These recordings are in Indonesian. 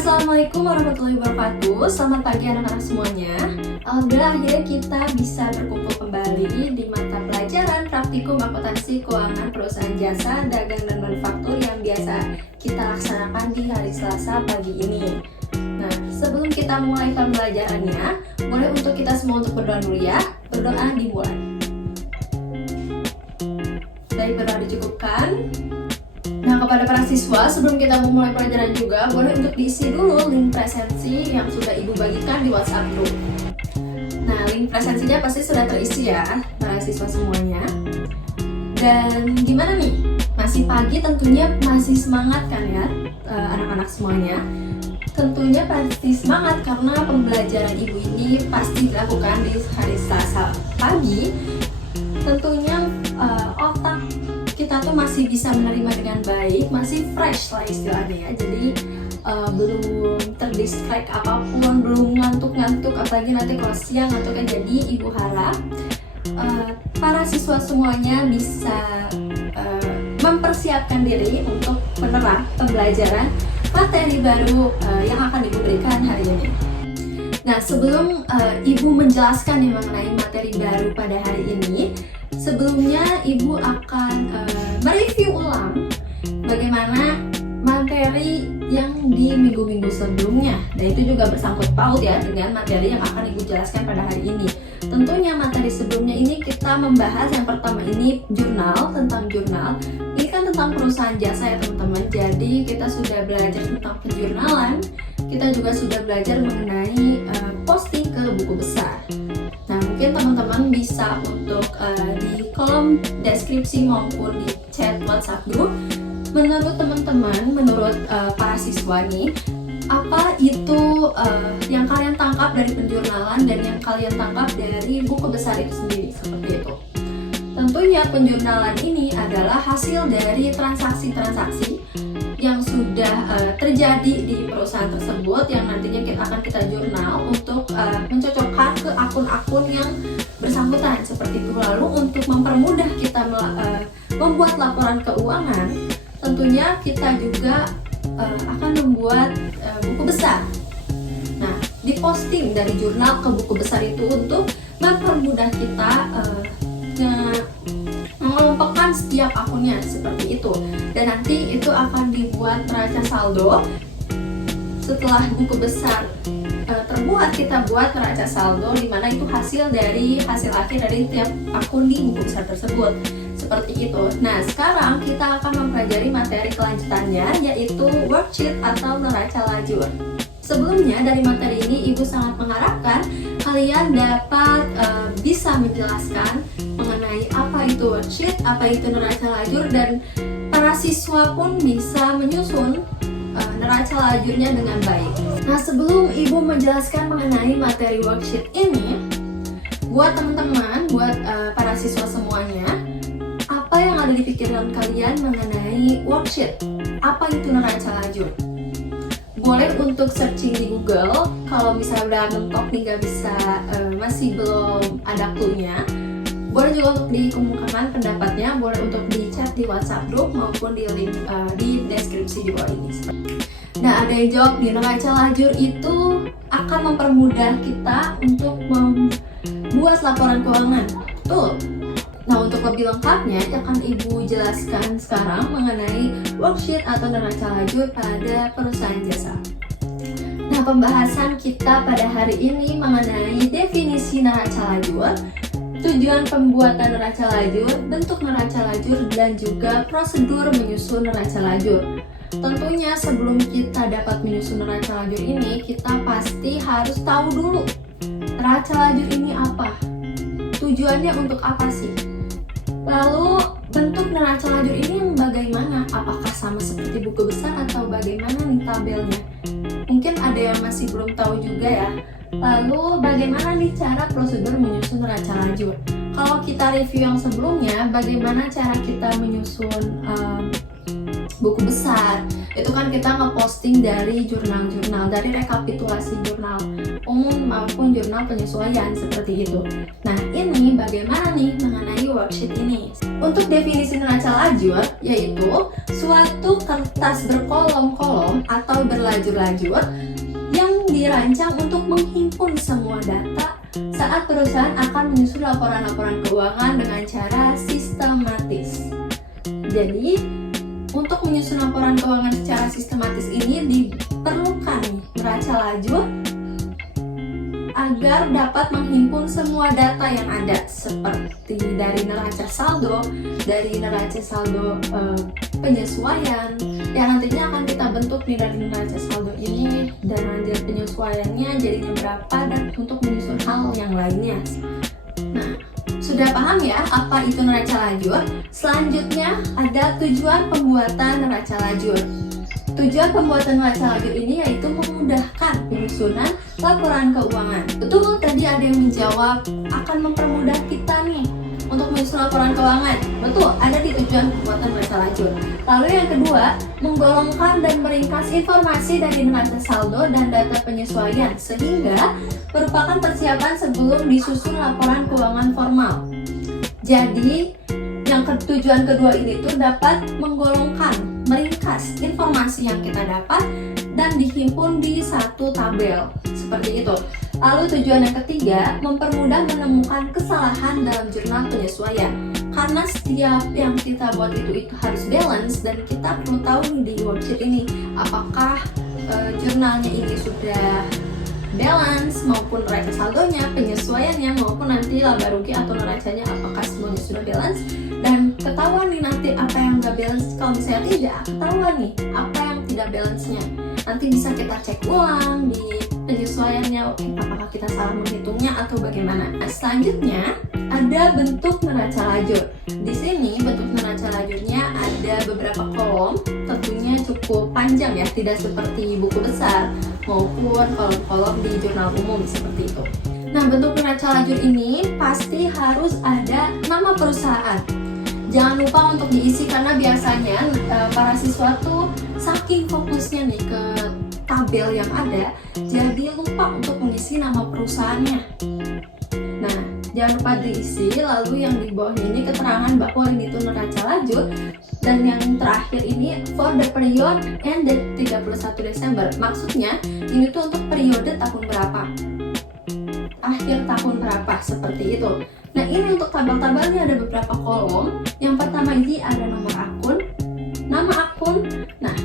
Assalamualaikum warahmatullahi wabarakatuh. Selamat pagi anak-anak semuanya. Alhamdulillah akhirnya kita bisa berkumpul kembali di mata pelajaran praktikum akuntansi keuangan perusahaan jasa, dagang dan manufaktur yang biasa kita laksanakan di hari Selasa pagi ini. Nah, sebelum kita mulai pembelajarannya, boleh untuk kita semua untuk berdoa dulu ya. Berdoa dimulai. Baik, berdoa dicukupkan. Nah, kepada para siswa, sebelum kita memulai pelajaran juga, boleh untuk diisi dulu link presensi yang sudah Ibu bagikan di WhatsApp group. Nah, link presensinya pasti sudah terisi ya, para siswa semuanya. Dan gimana nih? Masih pagi tentunya masih semangat kan ya, anak-anak semuanya? Tentunya pasti semangat karena pembelajaran Ibu ini pasti dilakukan di hari Selasa pagi. Tentunya otak kita tuh masih bisa menerima dengan baik, masih fresh lah istilahnya ya. Jadi belum terdistract apapun, belum ngantuk-ngantuk, apalagi nanti kalau siang ngantuknya. Jadi Ibu harap para siswa semuanya bisa mempersiapkan diri untuk menerap pembelajaran materi baru yang akan Ibu berikan hari ini. Nah, sebelum Ibu menjelaskan mengenai materi baru pada hari ini, sebelumnya Ibu akan mereview ulang bagaimana materi yang di minggu-minggu sebelumnya. Dan itu juga bersangkut paut ya dengan materi yang akan Ibu jelaskan pada hari ini. Tentunya materi sebelumnya ini kita membahas yang pertama ini jurnal, tentang jurnal. Ini kan tentang perusahaan jasa ya teman-teman. Jadi kita sudah belajar tentang penjurnalan. Kita juga sudah belajar mengenai posting ke buku besar. Nah, mungkin teman-teman bisa untuk di kolom deskripsi maupun di chat WhatsApp group, menurut teman-teman, menurut para siswa nih, apa itu yang kalian tangkap dari penjurnalan dan yang kalian tangkap dari buku besar itu sendiri, seperti itu. Tentunya penjurnalan ini adalah hasil dari transaksi-transaksi yang sudah terjadi di perusahaan tersebut yang nantinya kita jurnal untuk mencocokkan ke akun-akun yang bersangkutan seperti itu. Lalu untuk mempermudah kita membuat laporan keuangan, tentunya kita juga akan membuat buku besar. Nah, diposting dari jurnal ke buku besar itu untuk mempermudah kita mengelompokkan setiap akunnya seperti itu. Dan nanti itu akan dibuat neraca saldo. Setelah buku besar terbuat, kita buat neraca saldo, dimana itu hasil akhir dari tiap akun di buku besar tersebut, seperti itu. Nah, sekarang kita akan mempelajari materi kelanjutannya, yaitu worksheet atau neraca lajur. Sebelumnya dari materi ini Ibu sangat mengharapkan kalian dapat bisa menjelaskan mengenai apa itu worksheet, apa itu neraca lajur, dan para siswa pun bisa menyusun neraca lajurnya dengan baik. Nah, sebelum Ibu menjelaskan mengenai materi worksheet ini, buat teman-teman, buat para siswa semuanya, apa yang ada di pikiran kalian mengenai worksheet? Apa itu neraca lajur? Boleh untuk searching di Google. Kalau misalnya udah mentok nih gak bisa, masih belum ada clue-nya, boleh juga untuk dikemukakan pendapatnya, boleh untuk di chat di WhatsApp group maupun di link di deskripsi di bawah ini. Nah, ada yang jawab nih, neraca lajur itu akan mempermudah kita untuk membuat laporan keuangan. Betul. Nah, untuk lebih lengkapnya akan Ibu jelaskan sekarang mengenai worksheet atau neraca lajur pada perusahaan jasa. Nah, pembahasan kita pada hari ini mengenai definisi neraca lajur, tujuan pembuatan neraca lajur, bentuk neraca lajur, dan juga prosedur menyusun neraca lajur. Tentunya sebelum kita dapat menyusun neraca lajur ini, kita pasti harus tahu dulu neraca lajur ini apa, tujuannya untuk apa sih. Lalu bentuk neraca lajur ini yang bagaimana? Apakah sama seperti buku besar atau bagaimana nih tabelnya? Mungkin ada yang masih belum tahu juga ya. Lalu bagaimana nih cara prosedur menyusun neraca lajur? Kalau kita review yang sebelumnya, bagaimana cara kita menyusun buku besar, Itu kan kita ngeposting dari jurnal-jurnal, dari rekapitulasi jurnal umum maupun jurnal penyesuaian seperti itu. Nah, ini bagaimana nih mengenai worksheet ini? Untuk definisi neraca lajur, yaitu suatu kertas berkolom-kolom atau berlajur-lajur yang dirancang untuk menghimpun semua data saat perusahaan akan menyusun laporan-laporan keuangan dengan cara sistematis. Jadi, untuk menyusun laporan keuangan secara sistematis ini diperlukan neraca lajur agar dapat menghimpun semua data yang ada, seperti dari neraca saldo, dari neraca saldo penyesuaian yang nantinya akan kita bentuk nih dari neraca saldo ini, dan nanti penyesuaiannya jadinya berapa, dan untuk menyusun hal yang lainnya. Nah, sudah paham ya apa itu neraca lajur? Selanjutnya ada tujuan pembuatan neraca lajur. Tujuan pembuatan neraca lajur ini yaitu memudahkan penyusunan laporan keuangan. Betul, tadi ada yang menjawab akan mempermudah kita nih untuk menyusun laporan keuangan. Betul, ada di tujuan pembuatan neraca lajur. Lalu yang kedua, menggolongkan dan meringkas informasi dari neraca saldo dan data penyesuaian sehingga merupakan persiapan sebelum disusun laporan keuangan formal. Jadi, yang tujuan kedua ini tuh dapat menggolongkan, meringkas informasi yang kita dapat dan dihimpun di satu tabel seperti itu. Lalu tujuan yang ketiga, mempermudah menemukan kesalahan dalam jurnal penyesuaian. Karena setiap yang kita buat itu harus balance, dan kita perlu tahu nih di worksheet ini apakah jurnalnya ini sudah balance maupun neraca saldonya, penyesuaiannya maupun nanti laba rugi atau neracanya apakah semuanya sudah balance, dan ketahuan nih nanti apa yang nggak balance. Kalau misalnya tidak, ketahuan nih apa yang tidak balance-nya. Nanti bisa kita cek ulang di penyesuaiannya, oke, apakah kita salah menghitungnya atau bagaimana. Nah, selanjutnya ada bentuk neraca lajur. Di sini bentuk neraca lajurnya ada beberapa kolom, tentunya cukup panjang ya, tidak seperti buku besar maupun kolom-kolom di jurnal umum seperti itu. Nah, bentuk neraca lajur ini pasti harus ada nama perusahaan. Jangan lupa untuk diisi karena biasanya para siswa tuh saking fokusnya nih ke tabel yang ada, jadi lupa untuk mengisi nama perusahaannya. Nah, jangan lupa diisi. Lalu yang di bawah ini keterangan bahwa ini tuh neraca lajur, dan yang terakhir ini for the period ended 31 Desember. Maksudnya ini tuh untuk periode tahun berapa, akhir tahun berapa, seperti itu. Nah, ini untuk tabel-tabelnya ada beberapa kolom. Yang pertama ini ada nomor akun, nama akun. Nah,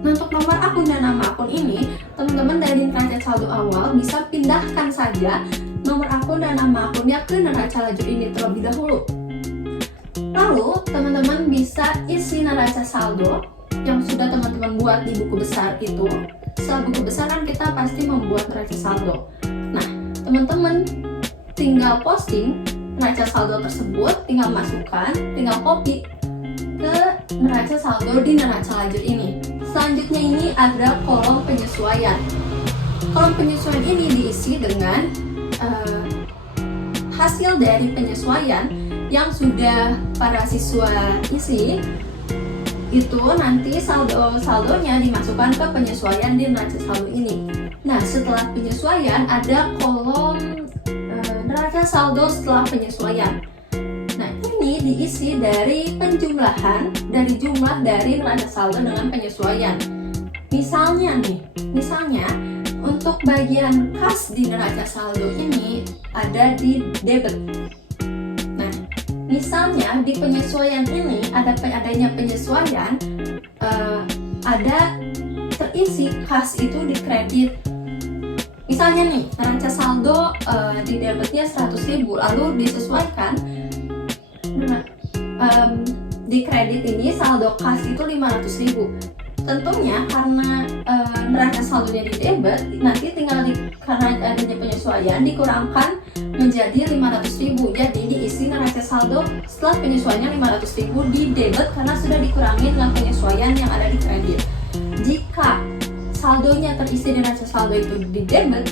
untuk nomor akun dan nama akun ini, teman-teman dari neraca saldo awal bisa pindahkan saja nomor akun dan nama akunnya ke neraca lajur ini terlebih dahulu. Lalu, teman-teman bisa isi neraca saldo yang sudah teman-teman buat di buku besar itu. Setelah buku besar kan kita pasti membuat neraca saldo. Nah, teman-teman tinggal posting neraca saldo tersebut, tinggal masukkan, tinggal copy ke neraca saldo di neraca lajur ini. Selanjutnya ini ada kolom penyesuaian. Kolom penyesuaian ini diisi dengan hasil dari penyesuaian yang sudah para siswa isi. Itu nanti saldonya dimasukkan ke penyesuaian di neraca saldo ini. Nah, setelah penyesuaian ada kolom neraca saldo setelah penyesuaian. Nah, ini diisi dari penjumlahan dari jumlah dari neraca saldo dengan penyesuaian. Misalnya untuk bagian kas di neraca saldo ini ada di debit. Nah, misalnya di penyesuaian ini adanya penyesuaian, ada terisi kas itu di kredit. Misalnya nih, neraca saldo di debitnya 100.000, lalu disesuaikan di kredit ini saldo kas itu 500.000. Tentunya karena neraca saldonya di debit, nanti tinggal karena adanya penyesuaian dikurangkan menjadi 500.000. Jadi diisi neraca saldo setelah penyesuaiannya 500.000 di debit karena sudah dikurangi dengan penyesuaian yang ada di kredit. Jika saldonya terisi di neraca saldo itu di debit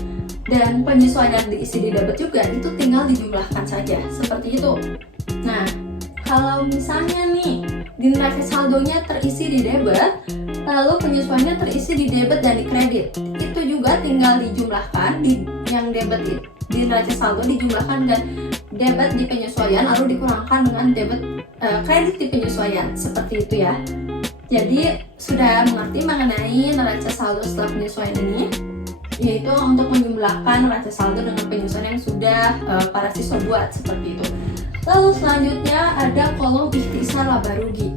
dan penyesuaian diisi di debit juga, itu tinggal dijumlahkan saja seperti itu. Nah, kalau misalnya nih di neraca saldonya terisi di debit Lalu penyesuaiannya terisi di debit dan di kredit. Itu juga tinggal dijumlahkan yang debit di neraca saldo dijumlahkan dan debit di penyesuaian lalu dikurangkan dengan debit kredit di penyesuaian, seperti itu ya. Jadi sudah mengerti mengenai neraca saldo setelah penyesuaian ini, yaitu untuk menjumlahkan neraca saldo dengan penyesuaian yang sudah para siswa buat, seperti itu. Lalu selanjutnya ada kolom ikhtisar laba rugi.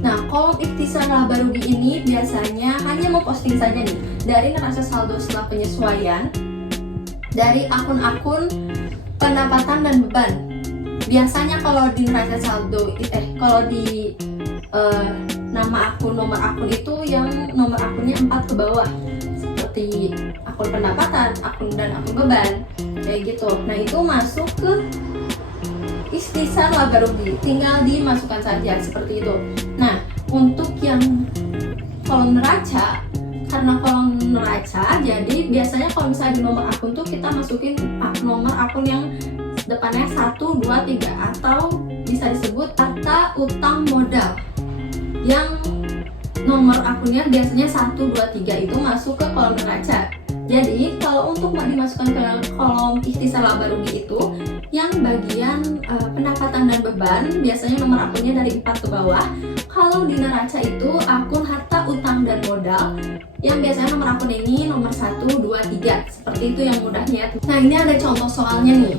Nah, kolom ikhtisar laba rugi ini biasanya hanya memposting saja nih dari neraca saldo setelah penyesuaian dari akun-akun pendapatan dan beban. Biasanya kalau di neraca saldo kalau di nama akun, nomor akun itu yang nomor akunnya 4 ke bawah, seperti akun pendapatan, akun dan akun beban, kayak gitu. Nah, itu masuk ke ikhtisar laba rugi, tinggal dimasukkan saja seperti itu. Nah, untuk yang kolom neraca, karena kolom neraca, jadi biasanya kalau misalnya di nomor akun tuh kita masukin nomor akun yang depannya 1, 2, 3 atau bisa disebut harta utang modal. Yang nomor akunnya biasanya 1, 2, 3 itu masuk ke kolom neraca. Jadi kalau untuk dimasukkan ke kolom ikhtisar laba rugi itu yang bagian pendapatan dan beban biasanya nomor akunnya dari 4 ke bawah. Kalau di neraca itu akun harta utang dan modal yang biasanya nomor akun ini nomor 1, 2, 3, seperti itu yang mudahnya. Nah, ini ada contoh soalnya nih.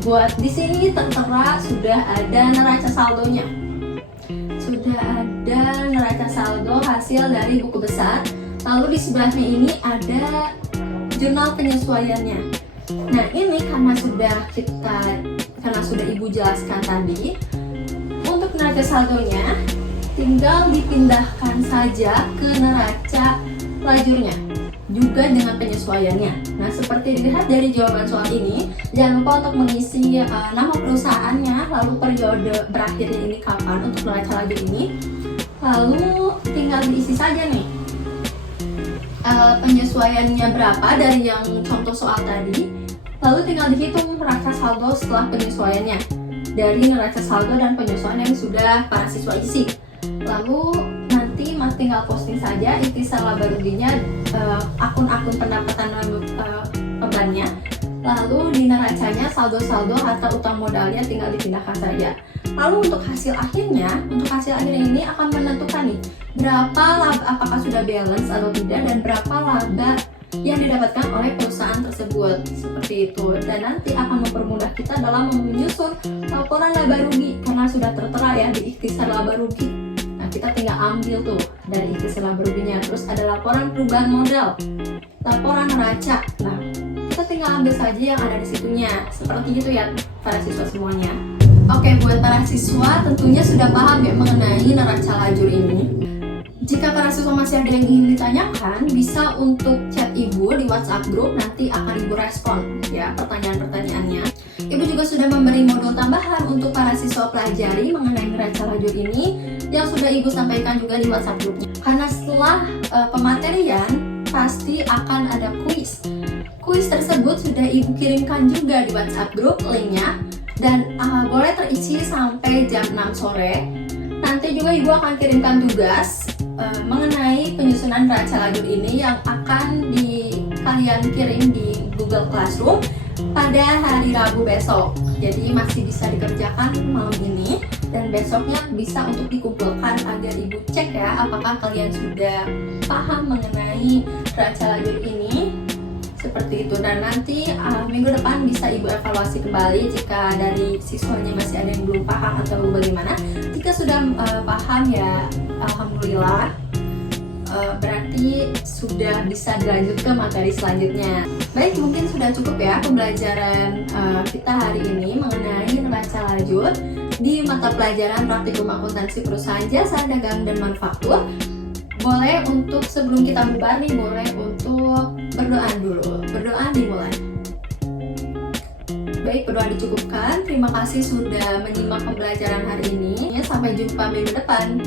Buat di sini tertera sudah ada neraca saldonya. Sudah ada neraca saldo hasil dari buku besar. Lalu di sebelahnya ini ada jurnal penyesuaiannya. Nah, ini karena sudah Ibu jelaskan tadi, untuk neraca saldonya tinggal dipindahkan saja ke neraca lajurnya juga dengan penyesuaiannya. Nah, seperti dilihat dari jawaban soal ini, jangan lupa untuk mengisi nama perusahaannya, lalu periode berakhirnya ini kapan untuk neraca lajur ini, lalu tinggal diisi saja nih penyesuaiannya berapa dari yang contoh soal tadi, lalu tinggal dihitung neraca saldo setelah penyesuaiannya dari neraca saldo dan penyesuaian yang sudah para siswa isi. Lalu nanti Mas tinggal posting saja ikhtisar laba ruginya, akun-akun pendapatan dan bebannya, lalu di neracanya saldo-saldo harta utang modalnya tinggal dipindahkan saja. Lalu untuk hasil akhirnya ini akan menentukan nih berapa laba, apakah sudah balance atau tidak, dan berapa laba yang didapatkan oleh perusahaan tersebut, seperti itu. Dan nanti akan mempermudah kita dalam menyusun laporan laba rugi karena sudah tertera ya di ikhtisar laba rugi. Nah, kita tinggal ambil tuh dari ikhtisar laba ruginya. Terus ada laporan perubahan modal, laporan neraca. Nah, kita tinggal ambil saja yang ada di situnya, seperti itu ya para siswa semuanya. Oke, buat para siswa tentunya sudah paham ya mengenai neraca lajur ini. Jika para siswa masih ada yang ingin ditanyakan, bisa untuk chat Ibu di WhatsApp group, nanti akan Ibu respon ya pertanyaan-pertanyaannya. Ibu juga sudah memberi modul tambahan untuk para siswa pelajari mengenai neraca lajur ini yang sudah Ibu sampaikan juga di WhatsApp grupnya. Karena setelah pematerian pasti akan ada kuis. Kuis tersebut sudah Ibu kirimkan juga di WhatsApp group linknya, dan boleh terisi sampai jam 6 sore. Nanti juga Ibu akan kirimkan tugas mengenai penyusunan neraca lajur ini yang akan kalian kirim di Google Classroom pada hari Rabu besok. Jadi masih bisa dikerjakan malam ini dan besoknya bisa untuk dikumpulkan agar Ibu cek ya apakah kalian sudah paham mengenai neraca lajur ini, seperti itu. Dan nanti minggu depan bisa Ibu evaluasi kembali jika dari siswanya masih ada yang belum paham atau bagaimana. Jika sudah paham ya alhamdulillah, berarti sudah bisa dilanjut ke materi selanjutnya. Baik, mungkin sudah cukup ya pembelajaran kita hari ini mengenai neraca lajur di mata pelajaran praktikum akuntansi perusahaan, jasa dagang dan manufaktur. Boleh untuk sebelum kita bubar nih, boleh untuk berdoa dulu. Berdoa dimulai. Baik, berdoa dicukupkan. Terima kasih sudah menyimak pembelajaran hari ini. Sampai jumpa minggu depan.